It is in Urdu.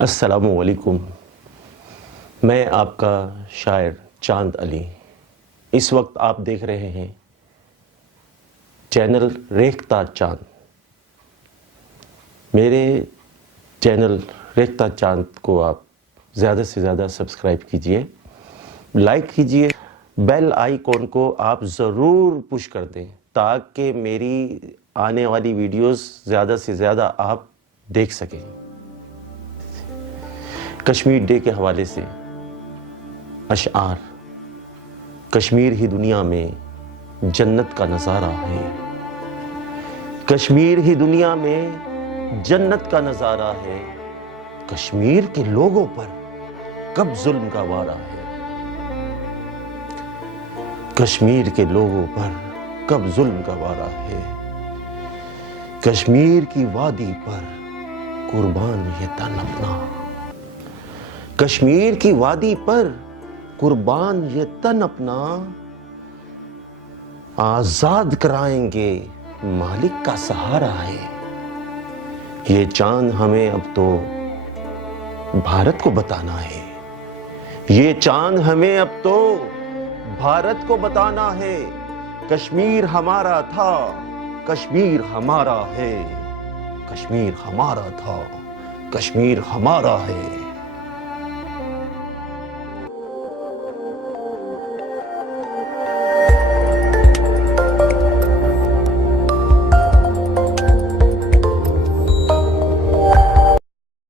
السلام علیکم، میں آپ کا شاعر چاند علی۔ اس وقت آپ دیکھ رہے ہیں چینل ریختہ چاند۔ میرے چینل ریختہ چاند کو آپ زیادہ سے زیادہ سبسکرائب کیجئے، لائک کیجئے، بیل آئیکن کو آپ ضرور پش کر دیں تاکہ میری آنے والی ویڈیوز زیادہ سے زیادہ آپ دیکھ سکیں۔ کشمیر ڈے کے حوالے سے اشعار۔ کشمیر ہی دنیا میں جنت کا نظارہ ہے، کشمیر ہی دنیا میں جنت کا نظارہ ہے، کشمیر کے لوگوں پر کب ظلم کا وارہ ہے، کشمیر کے لوگوں پر کب ظلم کا وارہ ہے، کشمیر کی وادی پر قربان یہ تن اپنا، کشمیر کی وادی پر قربان یہ تن اپنا، آزاد کرائیں گے مالک کا سہارا ہے۔ یہ چاند ہمیں اب تو بھارت کو بتانا ہے، یہ چاند ہمیں اب تو بھارت کو بتانا ہے، کشمیر ہمارا تھا، کشمیر ہمارا ہے، کشمیر ہمارا تھا، کشمیر ہمارا ہے۔